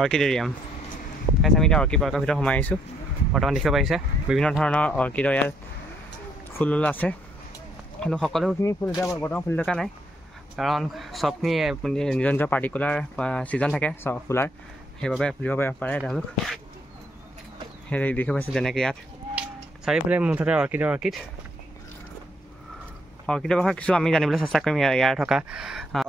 অৰ্কিডেৰিয়াম গাইছ আমি এতিয়া অৰ্কিড পাৰ্কৰ ভিতৰত সোমাই আহিছোঁ বৰ্তমান দেখিব পাৰিছে বিভিন্ন ধৰণৰ অৰ্কিডৰ ইয়াত ফুল আছে কিন্তু সকলোখিনি ফুল এতিয়া বৰ্তমান ফুলি থকা নাই কাৰণ চবখিনি নিজৰ নিজৰ পাৰ্টিকুলাৰ ছিজন থাকে চব ফুলাৰ সেইবাবে ফুলিব পাৰে তেওঁলোক সেই দেখিব পাইছে যেনেকৈ ইয়াত চাৰিওফালে মুঠতে অৰ্কিডৰ বিষয়ে কিছু আমি জানিবলৈ চেষ্টা কৰিম ইয়াৰ থকা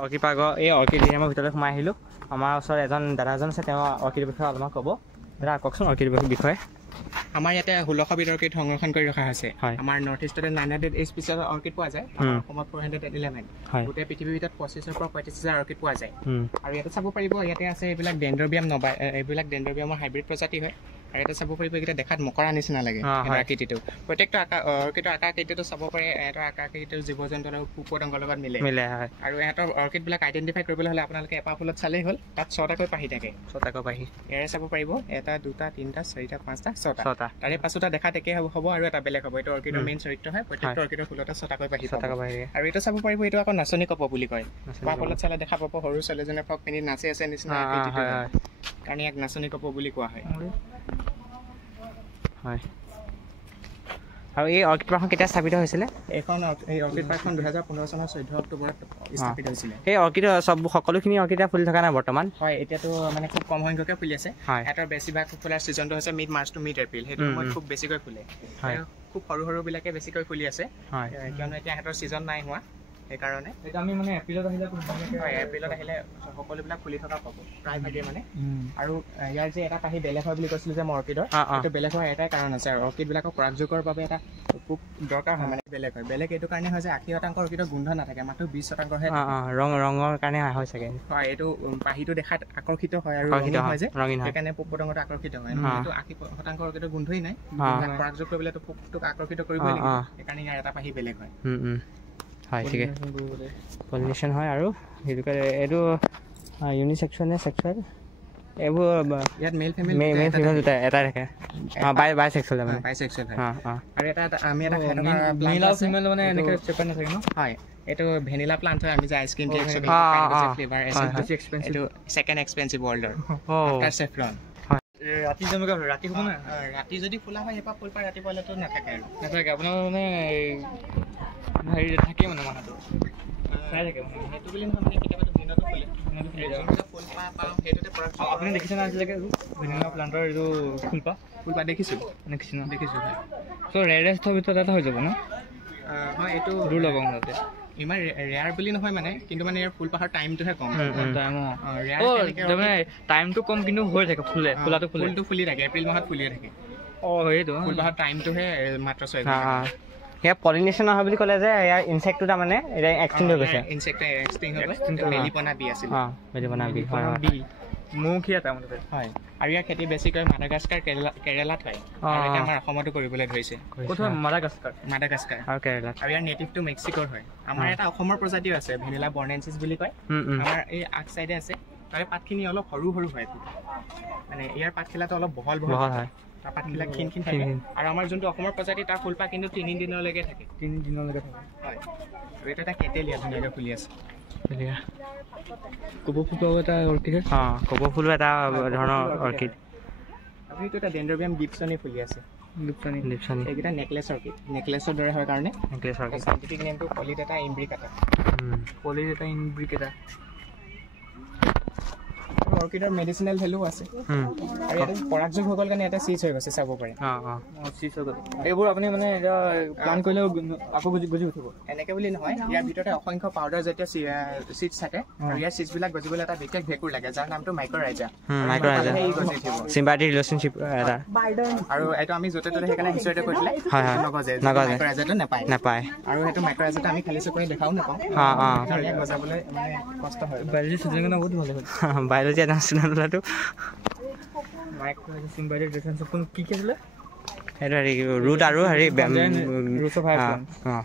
অৰ্কিড পাৰ্কৰ এই অৰ্কিডেৰিয়ামৰ ভিতৰলৈ সোমাই আহিলোঁ আমাৰ ওচৰত এজন দাদা এজন আছে তেওঁ অৰ্কিডৰ বিষয়ে অলপমান ক'ব দাদা কওকচোন অৰ্কিডৰ বিষয়ে আমাৰ ইয়াতে 1600 অৰ্কিড সংৰক্ষণ কৰি ৰখা হৈছে আমাৰ নৰ্থ ইষ্টতে 900 স্পেচিয়েল অৰ্কিড পোৱা যায় অসমত 411 গোটেই পৃথিৱীৰ ভিতৰত 25,000 পৰা 35,000 অৰ্কিড পোৱা যায় আৰু ইয়াতে চাব পাৰিব ইয়াতে আছে এইবিলাক ডেণ্ড্ৰবিয়াম এইবিলাক ডেণ্ড্ৰবিয়ামৰ হাইব্ৰিড প্ৰজাতি হয় আৰু ইয়াতে চাব পাৰিব এইকেইটা দেখাত মকৰা নিচিনা লাগে আকৃতিটো প্ৰত্যেকটো অৰ্কিডৰ আকৃতিটো চাব পাৰে এটাৰ আকৃতিটো জীৱ জন্তু আৰু পোক পতংগৰ লগত মিলে আৰু ইহঁতৰ অৰ্কিডবিলাক আইডেণ্টিফাই কৰিবলৈ হ'লে আপোনালোকে এপাহ ফুলত চালেই হ'ল তাত 6টাকৈ পাহি থাকে 6টাকৈ পাহি ইয়াৰে চাব পাৰিব 1 2 3 4 5 6টা তাৰে পাছটা দেখাত একে হ'ব আৰু এটা বেলেগ হ'ব এইটো অৰ্কিডৰ মেইন চৰিত্ৰ হয় প্ৰত্যেকটো অৰ্কিডৰ ফুলতে 6টাকৈ পাহি আৰু এইটো চাব পাৰিব এইটো আকৌ নাচনি কপ বুলি কয় এপাহ ফুলত চালে দেখা পাব সৰু ছোৱালীজনে ফ্ৰক পিন্ধি নাচি আছে নিচিনা কাৰণ ইয়াক নাচনি কপ বুলি কোৱা হয় আৰু এই অৰ্কিড পাৰ্কখন কেতিয়া স্থাপিত হৈছিলে এই অৰ্কিড পাৰ্কখন 2015 চনৰ 14 অক্টোবৰত স্থাপিত হৈছিলে এই অৰ্কিড সকলোখিনি অৰ্কিড ফুলি থকা নাই বৰ্তমান হয় এতিয়াতো মানে খুব কম সংখ্যকে ফুলি আছে এটাৰ বেছিভাগ ফুলাৰ ছিজনটো হৈছে mid March to mid April সেইটো সময়ত খুব বেছিকৈ ফুলে খুব সৰুবিলাকে বেছিকৈ ফুলি আছে কিয়নো এতিয়া সিহঁতৰ ছিজন নাই হোৱা সেইকাৰণে এটা আমি মানে এপ্ৰিলত আহিলে সকলোবিলাক ফুলি থকা পাব প্ৰায়ভাগে মানে আৰু ইয়াৰ যে এটা পাহি বেলেগ হয় বুলি কৈছিলোঁ যে মই অৰ্কিডৰ সেইটো বেলেগ হোৱাৰ এটাই কাৰণ আছে আৰু অৰ্কিডবিলাকক পৰাগযোগৰ বাবে এটা পোক দৰকাৰ হয় মানে বেলেগ এইটো কাৰণে হয় যে 80% অৰ্কিডৰ গোন্ধ নাথাকে মাত্ৰ 20%হে ৰঙৰ কাৰণে হয় চাগে হয় এইটো পাহিটো দেখাত আকৰ্ষিত হয় আৰু ৰঙীন হয় যে সেইকাৰণে পোক পতংগত আকৰ্ষিত হয় এইটো 80% অৰ্কিডৰ গোন্ধই নাই পৰাগযোগ কৰিবলৈতো পোকটোক আকৰ্ষিত কৰিবই লাগিব সেইকাৰণে ইয়াৰ এটা পাহি বেলেগ হয় হয় ঠিক আছে পলিনেশ্যন হয় আৰু এইটো ইউনিচেক্সুৱেল নে চেক্সুৱেল এইবোৰ ইয়াত মেল ফিমেল দুটা এটাই থাকে বাইচেক্সুৱেল মানে বাইচেক্সুৱেল হয় আৰু এটা আমি এটা মেল আৰু ফিমেল মানে এনেকৈ চেপাৰেট নাথাকে ন হয় এইটো ভেনিলা প্লান্ট হয় আমি যে আইচক্ৰীম কেক চব ফ্লেভাৰ এইটো সেকেন্ড এক্সপেন্সিভ ৱৰ্ল্ডৰ আফটাৰ সেফ্ৰন ৰাতি যেনেকুৱা ৰাতি হ'ব না ৰাতি যদি ফুলা হয় এপাহ ফুল পায় ৰাতিপুৱালৈতো নাথাকে আৰু নাথাকে আপোনাৰ মানে হেৰি থাকে মানে মানুহটো চাই থাকে মানে সেইটো বুলি নহয় মানে কেতিয়াবা দিনতো ফুলে ফুল পাওঁ সেইটোতে আপুনি দেখিছে না আজিলৈকে ভেনিলা প্লান্টৰ এইটো ফুলপাহ দেখিছোঁ হয় চ' ৰেয়াৰেষ্টৰ ভিতৰত এটা হৈ যাব ন হয় এইটো দূৰ লগাওঁ তাতে ইমান ৰেয়াৰ বুলি নহয় মানে কিন্তু মানে ইয়াৰ ফুলপাহৰ টাইমটোহে কম টাইমটো কম কিন্তু হৈ থাকে ফুলটো ফুলি থাকে এপ্ৰিল মাহত ফুলিয়ে থাকে সেইটো ফুলপাহৰ টাইমটোহে মাত্ৰ 6 সেয়া পলিনেশ্যন নহয় বুলি ক'লে যে ইয়াৰ ইনচেক্টটো তাৰমানে এতিয়া এক্সটিংক্ট হৈ গৈছে মেলিপনা বি আছিল মেলিপনা বি মৌখিয়া তাৰমানে হয় আৰু ইয়াৰ খেতি বেছিকৈ মাডাগাস্কাৰ কেৰেলাত হয় আৰু এতিয়া আমাৰ অসমতো কৰিবলৈ ধৰিছে ক'ত হয় মাডাগাস্কাৰ আৰু কেৰেলাত আৰু ইয়াৰ নেটিভটো মেক্সিকোৰ হয় আমাৰ এটা অসমৰ প্ৰজাতিও আছে ভেনিলা বৰ্নেঞ্চিছ বুলি কয় আমাৰ এই আগ চাইডে আছে তাৰে পাতখিনি অলপ সৰু হয় মানে ইয়াৰ পাতখিলাটো অলপ বহল হয় তাৰ পাতখিলা ক্ষীণ থাকে আৰু আমাৰ যোনটো অসমৰ প্ৰজাতি তাৰ ফুলপাহ কিন্তু 3 দিনলৈকে থাকে হয় আৰু এটা কেটেলিয়া ধুনীয়াকৈ ফুলি আছে কপৌ ফুলো এটা অৰ্কিড কপৌ ফুলো এটা ধৰণৰ অৰ্কিড আপুনিতো এটা ডেণ্ড্ৰবিয়াম গিবছনি ফুলি আছে গিবছনি এইকেইটা নেকলেছ অৰ্কিড নেকলেছৰ দৰে হয় কাৰণে নেকলেছ অৰ্কিড চাইণ্টিফিক নেমটো পলিডেটা ইম্ব্ৰিকেটা অৰ্কিডৰ মেডিচিনেল ভেলু আছে আৰু ইয়াতে পৰাগযোগ হৈ গ'ল কাৰণে ইয়াতে চিজ হৈ গৈছে চাব পাৰে চিজ হৈ গ'ল এইবোৰ আপুনি মানে এতিয়া প্লান কৰিলেও আকৌ গজি উঠিব এনেকৈ বুলি নহয় ইয়াৰ ভিতৰতে অসংখ্য পাউডাৰ জাতীয় চিডছ থাকে আৰু ইয়াৰ চিডছবিলাক গজিবলৈ এটা বিশেষ ভেঁকুৰ লাগে যাৰ নামটো মাইক্ৰ'ৰাইজা চিম্বায়টিক ৰিলেশ্যনশ্বিপ এটা আৰু এইটো আমি য'তে ত'তে সেইকাৰণে হিষ্টৰীতে কৈ দিলে নগজে মাইক্ৰ'ৰাইজাটো নাপায় আৰু সেইটো মাইক্ৰ'ৰাইজাটো আমি খালি চকুৰে দেখাও নাপাওঁ ইয়াক গজাবলৈ মানে কষ্ট হয় বায়'লজি ষ্টুডেণ্টৰ কাৰণে বহুত ভাল হয় বায়'লজি এটা ষ্টুডেণ্টটো মাইক্ৰ'ৰাইজা চিম্বায়টিক ৰিলেশ্যনশ্বিপ কি আছিলে সেইটো হেৰি ৰুট আৰু হেৰি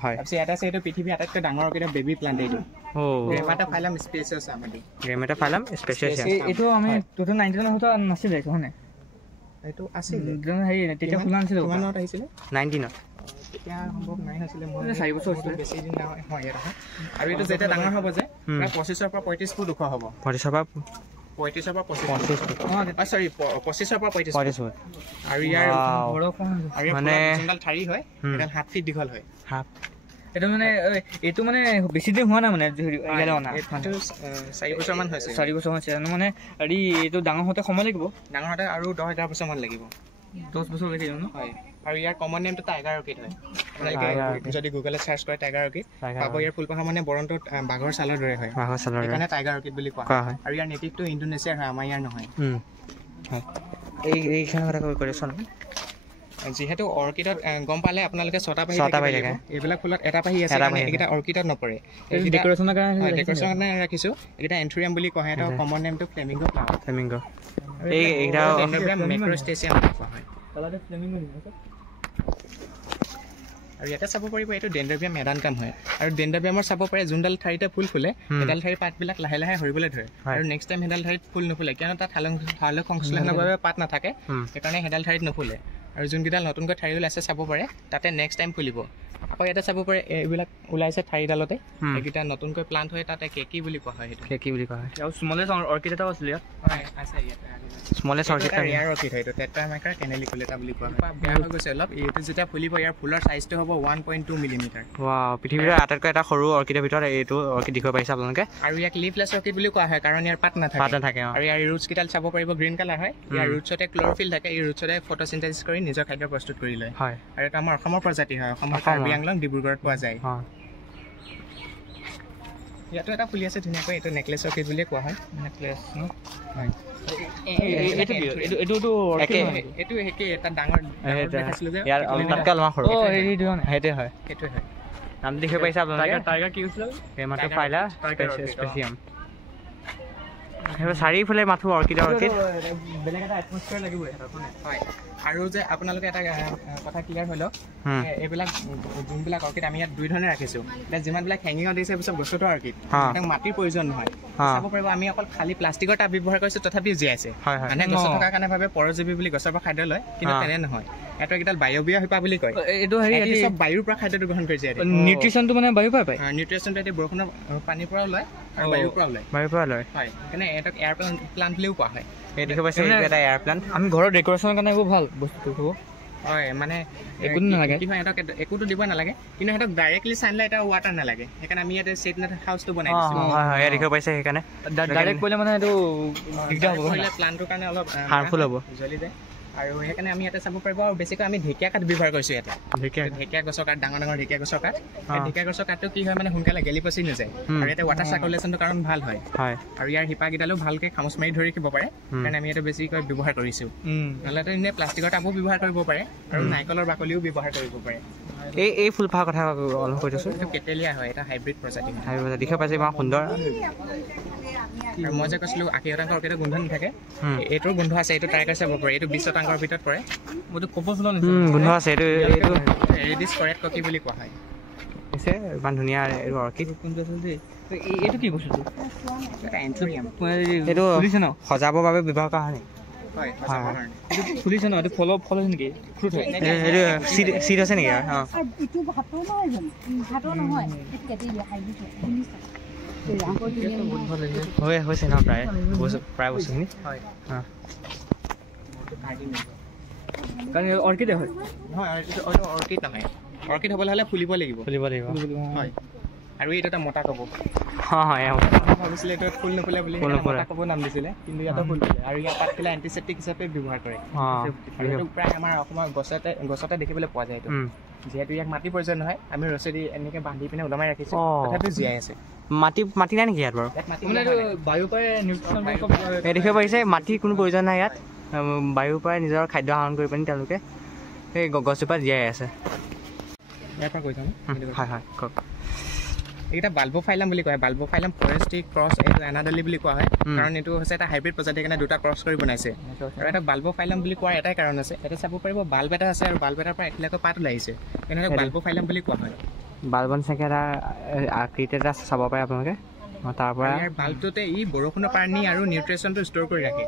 হয় ইয়াত আছে এইটো পৃথিৱীৰ আটাইতকৈ ডাঙৰ অৰ্কিডৰ বেবী প্লান্ট এইটো গ্ৰেমাটাফাইলাম স্পেচিয়াছ এইটো আমি 2019 ত নাছিলে এইটো হয়নে এইটো আছিল হেৰি তেতিয়া ফুলা নাছিলে কিমানত আহিছিলে 19ত তেতিয়া সম্ভৱ নাই আছিলে মই 4 বছৰ হৈছিলে বেছি দিন হয় ইয়াত আৰু এইটো যেতিয়া ডাঙৰ হ'ব যে প্ৰায় 25 পৰা 35 ফুট ওখ হ'ব 25 পৰা 35 পৰা 25 ফুট সৰি 25 পৰা 35 ফুট আৰু ইয়াৰ মানে যোনডাল ঠাৰি হয় এডাল 7 ফিট দীঘল হয় এটা মানে এইটো মানে বেছি দিন হোৱা নাই মানে 4 বছৰমান হৈছে 4 বছৰ হৈছে মানে হেৰি এইটো ডাঙৰ হওঁতে সময় লাগিব ডাঙৰ হওঁতে আৰু 10-11 বছৰমান লাগিব 10 বছৰ লাগিব ন হয় আৰু ইয়াৰ কমন নেমটো টাইগাৰ অৰ্কিড হয় আপোনালোকে যদি গুগলত চাৰ্চ কৰে টাইগাৰ অৰ্কিড পাব ইয়াৰ ফুলপাহ মানে বৰণটোত বাঘৰ ছালৰ দৰে হয় সেইকাৰণে টাইগাৰ অৰ্কিড বুলি কোৱা হয় আৰু ইয়াৰ নেটিভটো ইণ্ডোনেছিয়াৰ হয় আমাৰ ইয়াৰ নহয় এইখানে কথা কৈ আছো যিহেতু অৰ্কিডত গম পালে আপোনালোকে 6টা পাহি থাকে এইবিলাক ফুলত এটা পাহি আছে মানে এইকেইটা অৰ্কিডত নপৰে ডেকোৰেশ্যনৰ কাৰণে ৰাখিছোঁ এইকেইটা এন্থুৰিয়াম বুলি কোৱা হয় এটা কমন নেমটো ফ্লেমিংগো ফ্লেমিংগো এইকেইটা মেক্ৰ'ষ্টেচিয়াম বুলি কোৱা হয় আৰু ইয়াতে চাব পাৰিব এইটো ডেনড্ৰবিয়াম মেডানকাম হয় আৰু ডেনড্ৰবিয়ামৰ চাব পাৰে যোনডাল ঠাৰিতে ফুল ফুলে এডাল ঠাৰি পাতবিলাক লাহে লাহে সৰিবলৈ ধৰে আৰু নেক্সট টাইম সেইডাল ঠাৰিত ফুল নুফুলে কিয়নো তাত সালোক সংশ্লেষণৰ বাবে পাত নাথাকে সেইকাৰণে সেইডাল ঠাৰিত নুফুলে আৰু যোনকেইডাল নতুনকৈ ঠাৰি ওলাইছে চাব পাৰে তাতে নেক্সট টাইম ফুলিব আকৌ ইয়াতে চাব পাৰে এইবিলাক ওলাইছে ঠাৰিডালতে এইকেইটা নতুনকৈ প্লান্ট হয় তাতে কেকি বুলি কোৱা হয় সেইটো কেকি বুলি কোৱা হয় আৰু স্মলেষ্ট অৰ্কিড এটাও আছিলে ইয়াত আছে ইয়াতে স্মলেষ্ট অৰ্কিড ৰেয়াৰ অৰ্কিড হয় এইটো টেট্ৰামাইক্ৰা কেনেলিকুলেটা বুলি কোৱা হয় বেয়া হৈ গৈছে অলপ এইটো যেতিয়া ফুলিব ইয়াৰ ফুলৰ চাইজটো হ'ব 1.2 মিলিমিটাৰ ৱাও পৃথিৱীৰ আটাইতকৈ এটা সৰু অৰ্কিডৰ ভিতৰত এইটো অৰ্কিড দেখিব পাইছে আপোনালোকে আৰু ইয়াক লিফলেছ অৰ্কিড বুলি কোৱা হয় কাৰণ ইয়াৰ পাত নাথাকে আৰু ইয়াৰ ৰুটছ কেইডাল চাব পাৰিব গ্ৰীণ কালাৰ হয় ইয়াৰ ৰুটছতে ক্ল'ৰফিল থাকে এই ৰুটছতে ফটোচিনথেচিছ কৰি নিজৰ খাদ্য প্ৰস্তুত কৰি লয় হয় আৰু এটা আমাৰ অসমৰ প্ৰজাতি হয় অসমৰ কাৰ্বি আংলং ডিব্ৰুগড়ত পোৱা যায় ইয়াতো এটা ফুলি আছে ধুনীয়াকৈ এইটো নেকলেছ অৰ্কিড বুলিয়ে কোৱা হয় নেকলেছ হয় এইটো একে এটা ডাঙৰ দেখাইছিলোঁ যে ইয়াৰ অলপকৈ অলপ সৰু সেইটোৱে হয় নাম দেখিব পাইছে আপোনালোকে টাইগাৰ কি কৈছিলে হেমাটোফাইলা স্পেচিয়াম চাৰিওফালে মাথো অৰ্কিড বেলেগ এটা এটমস্ফিয়াৰ লাগিব হয় আৰু যে আপোনালোকে এটা কথা ক্লিয়াৰ হৈ লওক এইবিলাক যোনবিলাক অৰ্কিড আমি ইয়াত 2 ধৰণে ৰাখিছোঁ এতিয়া যিমানবিলাক হেঙিঙত দিছে পিছত বস্তুটো অৰ্কিড তাক মাটিৰ প্ৰয়োজন নহয় চাব পাৰিব আমি অকল খালি প্লাষ্টিকৰ টাব ব্যৱহাৰ কৰিছোঁ তথাপিও জীয়াইছে মানে গছত থকাৰ কাৰণে ভাবে পৰজীৱী বুলি গছৰ পৰা খাদ্য লয় কিন্তু তেনে নহয় এটা একেডাল বায়বীয় শিপা বুলি কয় এইটো হেৰি চব বায়ুৰ পৰা খাদ্যটো গ্ৰহণ কৰিছে নিউট্ৰিশ্যনটো মানে বায়ুৰ পৰা পায় নিউট্ৰিশ্যনটো এতিয়া বৰষুণৰ পানীৰ পৰাও লয় আৰু বায়ুৰ পৰা লয় হয় সেইকাৰণে এটাক এয়াৰ প্লান্ট বুলিও কোৱা হয় এই দেখিব পাইছে এটা এয়াৰ প্লান্ট আমি ঘৰৰ ডেকোৰেশ্যনৰ কাৰণে এইবোৰ ভাল বস্তু হ'ব হয় মানে একো নালাগে কি হয় সিহঁতক একোতো দিব নালাগে কিন্তু সিহঁতক ডাইৰেক্টলি ছানলাইট আৰু ৱাটাৰ নালাগে সেইকাৰণে আমি ইয়াতে ছেটনেট হাউচটো বনাই দিছোঁ হয় হয় দেখিব পাইছে সেইকাৰণে ডাইৰেক্ট কৰিলে মানে এইটো দিগদাৰ হ'ব প্লান্টটোৰ কাৰণে অলপ হাৰ্মফুল হ'ব জ্বলি যায় আৰু সেইকাৰণে আমি ইয়াতে চাব পাৰিব আৰু বেছিকৈ আমি ঢেকীয়া কাঠ ব্যৱহাৰ কৰিছোঁ ইয়াতে ঢেকীয়া গছৰ কাঠ ডাঙৰ ডাঙৰ ঢেকীয়া গছৰ কাঠ ঢেকীয়া গছৰ কাঠটো কি হয় মানে সোনকালে গেলি পচি নাযায় আৰু ইয়াতে ৱাটাৰ চাৰ্কুলেশ্যনটোৰ কাৰণ ভাল হয় আৰু ইয়াৰ শিপাকেইডালো ভালকৈ খামুচ মাৰি ধৰি ৰাখিব পাৰে সেইকাৰণে আমি ইয়াতে বেছিকৈ ব্যৱহাৰ কৰিছোঁ নহ'লেতো এনেই প্লাষ্টিকৰ টাবো ব্যৱহাৰ কৰিব পাৰে আৰু নাৰিকলৰ বাকলিও ব্যৱহাৰ কৰিব পাৰে এই ফুলপাহৰ কথা অলপ কৈ দিছোঁ এইটো কেটেলিয়া হয় এটা হাইব্ৰিড প্ৰজাতি দেখিব পাইছে ইমান সুন্দৰ আৰু মই যে কৈছিলোঁ 80% অৰ্কিডৰ গোন্ধ নাথাকে এইটোৰ গোন্ধ আছে এইটো ট্ৰাই কৰি চাব পাৰে এইটো 20% ভিতৰত পৰে মইতো কপৌ ফুলৰ গোন্ধ আছে এইটো ৰেডিছ কৰেট ককি বুলি কোৱা হয় পিছে ইমান ধুনীয়া এইটো অৰ্কিড কোনটো আছিল দেই এইটো কি বস্তুটো এটা এন্থুৰিয়াম এইটো সজাবৰ বাবে ব্যৱহাৰ কৰা হয় নেকি হয় এইটো ফুলিছে ন এইটো ফল আছে নেকি ফ্ৰুট হয় এইটো চিড আছে নেকি এইটো ভাতৰ নহয় হৈছে ন প্ৰায় বস্তুখিনি হয় কাৰণ অৰ্কিডে হয় নহয় এইটো অৰ্কিড নহয় অৰ্কিড হ'বলৈ হ'লে ফুলিব লাগিব হয় আৰু এইটো এটা মতা কব হয় ভাবিছিলে এইটো ফুল নুফুলে বুলি মতা কব নাম দিছিলে কিন্তু ইয়াতে ফুল ফুলে আৰু ইয়াত পাতখিলা এণ্টিছেপ্টিক হিচাপে ব্যৱহাৰ কৰে আৰু এইটো প্ৰায় আমাৰ অসমৰ গছতে দেখিবলৈ পোৱা যায় এইটো যিহেতু ইয়াক মাটিৰ প্ৰয়োজন নহয় আমি ৰছী এনেকৈ বান্ধি পিনে ওলমাই ৰাখিছোঁ তথাপিও জীয়াই আছে মাটি নাই নেকি ইয়াত বাৰু বায়ুৰ পৰাই দেখিব পাৰিছে মাটিৰ কোনো প্ৰয়োজন নাই ইয়াত বায়ুৰ পৰাই নিজৰ খাদ্য আহৰণ কৰি পিনি তেওঁলোকে সেই গছজোপা জীয়াই আছে ইয়াৰ পৰা কৈ যাম হয় হয় কওক এইটা বাল্বোফাইলাম বুলি কয় বাল্বোফাইলাম ফৰেষ্টি ক্ৰছ এইটো এনাডলি বুলি কোৱা হয় কাৰণ এইটো হৈছে এটা হাইব্ৰিড প্ৰজাতিৰ কাৰণে দুটা ক্ৰছ কৰি বনাইছে আৰু এটা বাল্বোফাইলাম বুলি কোৱাৰ এটাই কাৰণ আছে এটা চাব পাৰিব বাল্ব এটা আছে আৰু বাল্ব এটাৰ পৰা এখিলাকৈ পাত ওলাইছে এনেকৈ বাল্বোফাইলাম বুলি কোৱা হয় বাল্বন চাগে এটা আকৃতি এটা চাব পাৰে আপোনালোকে তাৰ পৰা ইয়াৰ বাল্বটোতে ই বৰষুণৰ পানী আৰু নিউট্ৰিচনটো ষ্ট'ৰ কৰি ৰাখে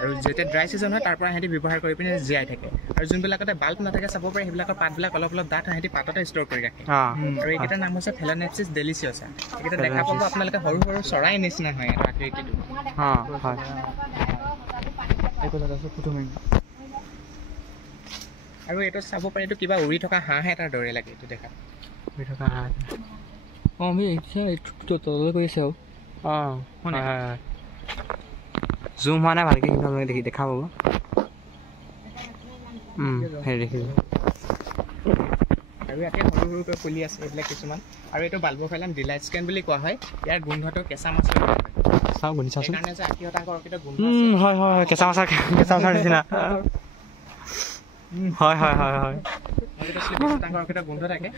আৰু যেতিয়া ড্ৰাই ছিজন হয় তাৰ পৰা সিহঁতি ব্যৱহাৰ কৰি পিনে জীয়াই থাকে আৰু যোনবিলাকতে বাল্ব নাথাকে চাব পাৰে সেইবিলাকৰ পাতবিলাক অলপ অলপ ডাঠ সিহঁতি পাততে ষ্ট'ৰ কৰি ৰাখে আৰু এইকেইটাৰ নাম হৈছে ফেলানেপচিছ ডেলিচিয়াছা এইকেইটা দেখা পাব আপোনালোকে সৰু সৰু চৰাই নিচিনা হয় এটা আকৃতিটো হয় আৰু এইটো চাব পাৰে এইটো কিবা উৰি থকা হাঁহ এটাৰ দৰে লাগে এইটো দেখা উৰি থকা হাঁহ আমি তললৈ কৰি আছোঁ জুম হোৱা নাই ভালকৈ কিন্তু আপোনালোকে দেখা পাব হেৰি দেখিছোঁ আৰু ইয়াতে সৰু সৰুকৈ ফুলি আছে এইবিলাক কিছুমান আৰু এইটো বাল্বোফাইলাম ডিলাইট স্কেন বুলি কোৱা হয় ইয়াৰ গোন্ধটো কেঁচা মাছৰ চাওক গুণি চাওকচোন সেইকাৰণে যে 80% অৰ্কিডৰ গোন্ধ হয় হয় হয় কেঁচা মাছৰ নিচিনা হয় হয় হয় হয় গোন্ধ থাকে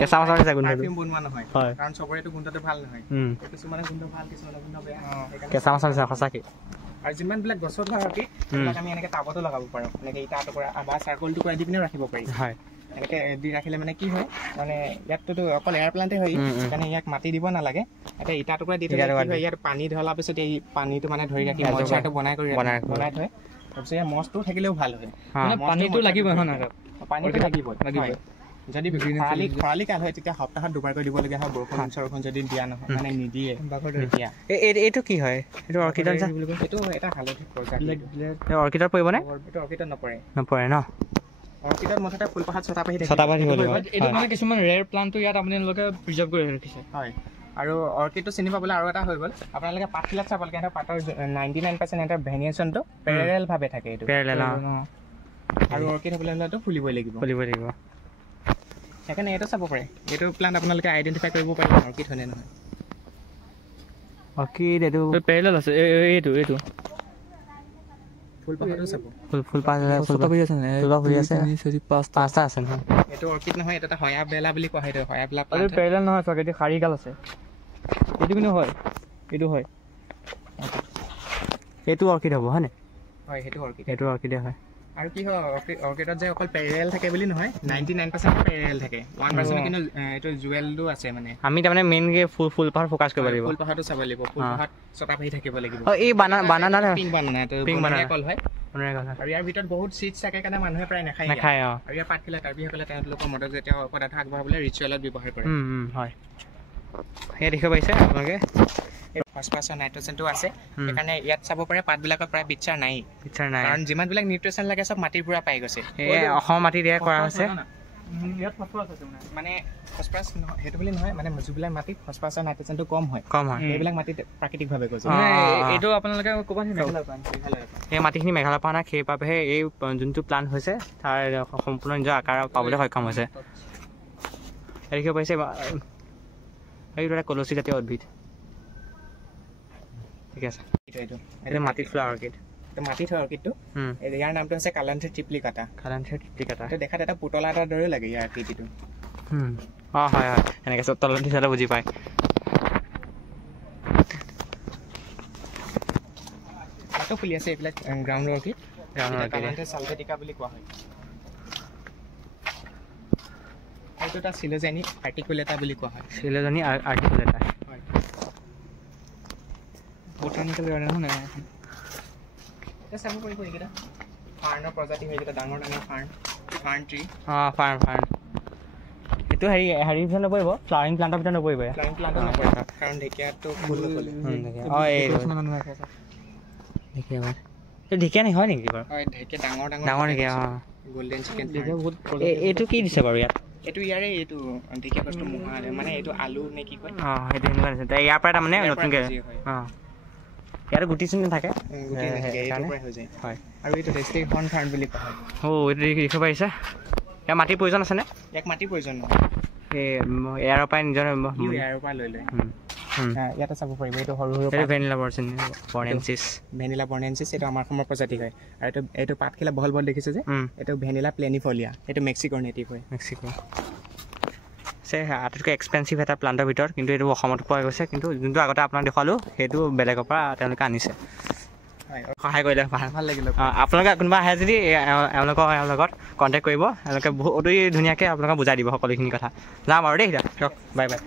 কেঁচা মাছৰ নিচিনা গোন্ধ বনোৱা নহয় কাৰণ চবৰেতো গোন্ধটো ভাল নহয় কিছুমানে গোন্ধ ভাল কিছুমানে গোন্ধ বেয়া কেঁচা মাছৰ নিচিনা সঁচাকৈ আৰু যিমানবিলাক গছত হোৱা অৰ্কিড সেইবিলাক আমি এনেকৈ টাবতো লগাব পাৰোঁ এনেকৈ ইটা টুকুৰা বা চাৰ্কল টুকুৰা দি পিনেও ৰাখিব পাৰি হয় এনেকৈ দি ৰাখিলে মানে কি হয় মানে ইয়াততো অকল এয়াৰ প্লাণ্টে হয় সেইকাৰণে ইয়াক মাটি দিব নালাগে এতিয়া ইটা টুকুৰা দি থ'লে ইয়াত পানী ঢলাৰ পিছত এই পানীটো মানে ধৰি ৰাখি মইচাৰটো বনাই থয় তাৰপিছত ইয়াৰ মছটো থাকিলেও ভাল হয় পানীটো লাগিবই হয় নহয় পানীটো লাগিবই যদি খৰালি কাল হয় তেতিয়া সপ্তাহত দুবাৰকৈ দিবলগীয়া হয় বৰষুণ চৰষুণ যদি দিয়া নহয় মানে নিদিয়ে তেতিয়া এইটো কি হয় এইটো অৰ্কিডৰ এইটো এটা হালধি অৰ্কিডত পৰিবনে এইটো অৰ্কিডত নপৰে ন অৰ্কিডত মুঠতে ফুলপাহত ছটাপাহি দিব লাগিব এইটো মানে কিছুমান ৰেয়াৰ প্লাণ্টটো ইয়াত আপোনালোকে প্ৰিজাৰ্ভ কৰি ৰাখিছে হয় আৰু অৰ্কিডটো চিনি পাবলৈ আৰু এটা হৈ গ'ল আপোনালোকে পাতবিলাক চাব লাগে পাতৰ 99% এটা ভেৰিয়েশ্যনটো পেৰেলেলভাৱে থাকে এইটো আৰু অৰ্কিড হ'বলৈ হ'লেতো ফুলিবই লাগিব সেইকাৰণে এইটো চাব পাৰে এইটো প্লাণ্ট আপোনালোকে আইডেণ্টিফাই কৰিব পাৰিব অৰ্কিড হয়নে নহয় অৰ্কিড এইটো পেৰেলেল আছে এইটো ফুলপাহটো চাব পাঁচটা আছে নহয় এইটো অৰ্কিড নহয় এইটো এটা হয়া বেলা বুলি কোৱা হয় এইটো হয়া বেলা পেৰেলেল নহয় চাওক এইটো শাৰীকাল আছে এইটো কিন্তু হয় এইটো হয় এইটো অৰ্কিড হ'ব হয়নে হয় সেইটো অৰ্কিডে হয় আৰু কি হয় অৰ্কিডত যে অকল পেৰেলেল থাকে বুলি নহয় 99% পেৰেলেল থাকে 1% কিন্তু এইটো জুৱেলটো আছে মানে আমি তাৰমানে মেইনকে ফুলপাহত ফ'কাছ কৰিব লাগিব ফুলপাহটো চাব লাগিব ফুলপাহত ছটাপাহি থাকিব লাগিব এই বানানা পিংক বানানা এইটো কল হয় আৰু ইয়াৰ ভিতৰত বহুত চিডছ থাকে কাৰণে মানুহে প্ৰায় নাখায় আৰু ইয়াৰ পাতখিলা কাৰ্বিসকলে তেওঁলোকৰ মদত যেতিয়া পদাৰ্থ আগবঢ়াবলৈ ৰিচুৱেলত ব্যৱহাৰ কৰে হয় সেয়া দেখিব পাৰিছে আপোনালোকে ফচফৰাছৰ নাইট্ৰজেনটো আছে সেইকাৰণে ইয়াত চাব পাৰে পাতবিলাকত প্ৰায় পিকচাৰ নাই কাৰণ যিমানবিলাক নিউট্ৰিচন লাগে চব মাটিৰ পৰা পাই গৈছে অসম মাটি দিয়া কৰা হৈছে মানে ফচফৰাছ সেইটো বুলি নহয় মানে যিবিলাক মাটিত ফচফৰাছৰ নাইট্ৰজেনটো কম হয় সেইবিলাক মাটিত প্ৰাকৃতিকভাৱে গৈছে এইটো আপোনালোকে ক'ৰবাত সেই মাটিখিনি মেঘালয় পৰা নাই সেইবাবেহে এই যোনটো প্লাণ্ট হৈছে তাৰ সম্পূৰ্ণ নিজৰ আকাৰ পাবলৈ সক্ষম হৈছে দেখিব পাৰিছে এইটো এটা কলচী জাতীয় উদ্ভিদ ঠিক আছে এইটো মাটিত ফ্লাৱাৰ অৰ্কিড মাটিত হয় অৰ্কিডটো ইয়াৰ নামটো হৈছে কালান্থে ট্ৰিপ্লিকাটা এইটো দেখাত এটা পুতলা এটাৰ দৰে লাগে ইয়াৰ আকৃতিটো হয় হয় এনেকৈ চব তলত দিছে বুজি পায় তাতো ফুলি আছে এইবিলাক গ্ৰাউণ্ড অৰ্কিড কালান্থে চালভেটিকা বুলি কোৱা হয় এইটো এটা চিলোজেনি আৰ্টিকুলেটা বুলি কোৱা হয় চিলোজেনি আৰ্টিকুলেটা হয় বটানিকেল গাৰ্ডেন হয় নাই এতিয়া চাব পাৰিব এইকেইটা ফাৰ্ণৰ প্ৰজাতি হয় এইকেইটা ডাঙৰ ডাঙৰ ফাৰ্ণ ট্ৰী ফাৰ্ণ এইটো হেৰি ভিতৰত নপৰিব ফ্লাৱাৰিং প্লাণ্টৰ ভিতৰত নপৰিব ফ্লাৱাৰিং প্লাণ্টৰ নপৰে কাৰণ ঢেকীয়াটো ফুল নকলে ঢেকীয়া নহয় নেকি বাৰু হয় ঢেকীয়া ডাঙৰ ঢেকীয়া গল্ডেন চিকেন এইটো কি দিছে বাৰু ইয়াত এইটো ইয়াৰে এইটো ঢেকীয়া গছটো মোহা মানে এইটো আলু নে কি কয় সেইটো সেনেকুৱা নিচিনা ইয়াৰ পৰা তাৰমানে নতুনকৈ ইয়াত গুটি চিন নাথাকে হয় আৰু এইটো ৰেষ্টিক হৰ্ণ ফাৰ্ণ বুলি কোৱা হয় এইটো দেখিব পাৰিছে ইয়াৰ মাটিৰ প্ৰয়োজন আছেনে ইয়াক মাটিৰ প্ৰয়োজন নহয় এই এয়াৰৰ পৰাই নিজৰ এয়াৰৰ পৰা লৈ লয় ইয়াতে চাব পাৰিব এইটো সৰু সৰু ভেনিলা বৰ্নেঞ্চিছ এইটো আমাৰ অসমৰ প্ৰজাতি হয় আৰু এইটো পাতখিলা বহল বহল দেখিছে যে এইটো ভেনিলা প্লেনিফলিয়া এইটো মেক্সিকোৰ নেটিভ হয় আটাইতকৈ এক্সপেঞ্চিভ এটা প্লাণ্টৰ ভিতৰত কিন্তু এইটো অসমত পোৱা গৈছে কিন্তু যোনটো আগতে আপোনাক দেখুৱালোঁ সেইটো বেলেগৰ পৰা তেওঁলোকে আনিছে সহায় কৰিলে ভাল লাগিলে আপোনালোকে কোনোবা আহে যদি এওঁলোকৰ লগত কণ্টেক্ট কৰিব এওঁলোকে বহুত অতি ধুনীয়াকৈ আপোনালোকে বুজাই দিব সকলোখিনি কথা যাম আৰু দেই দিয়ক বাই বাই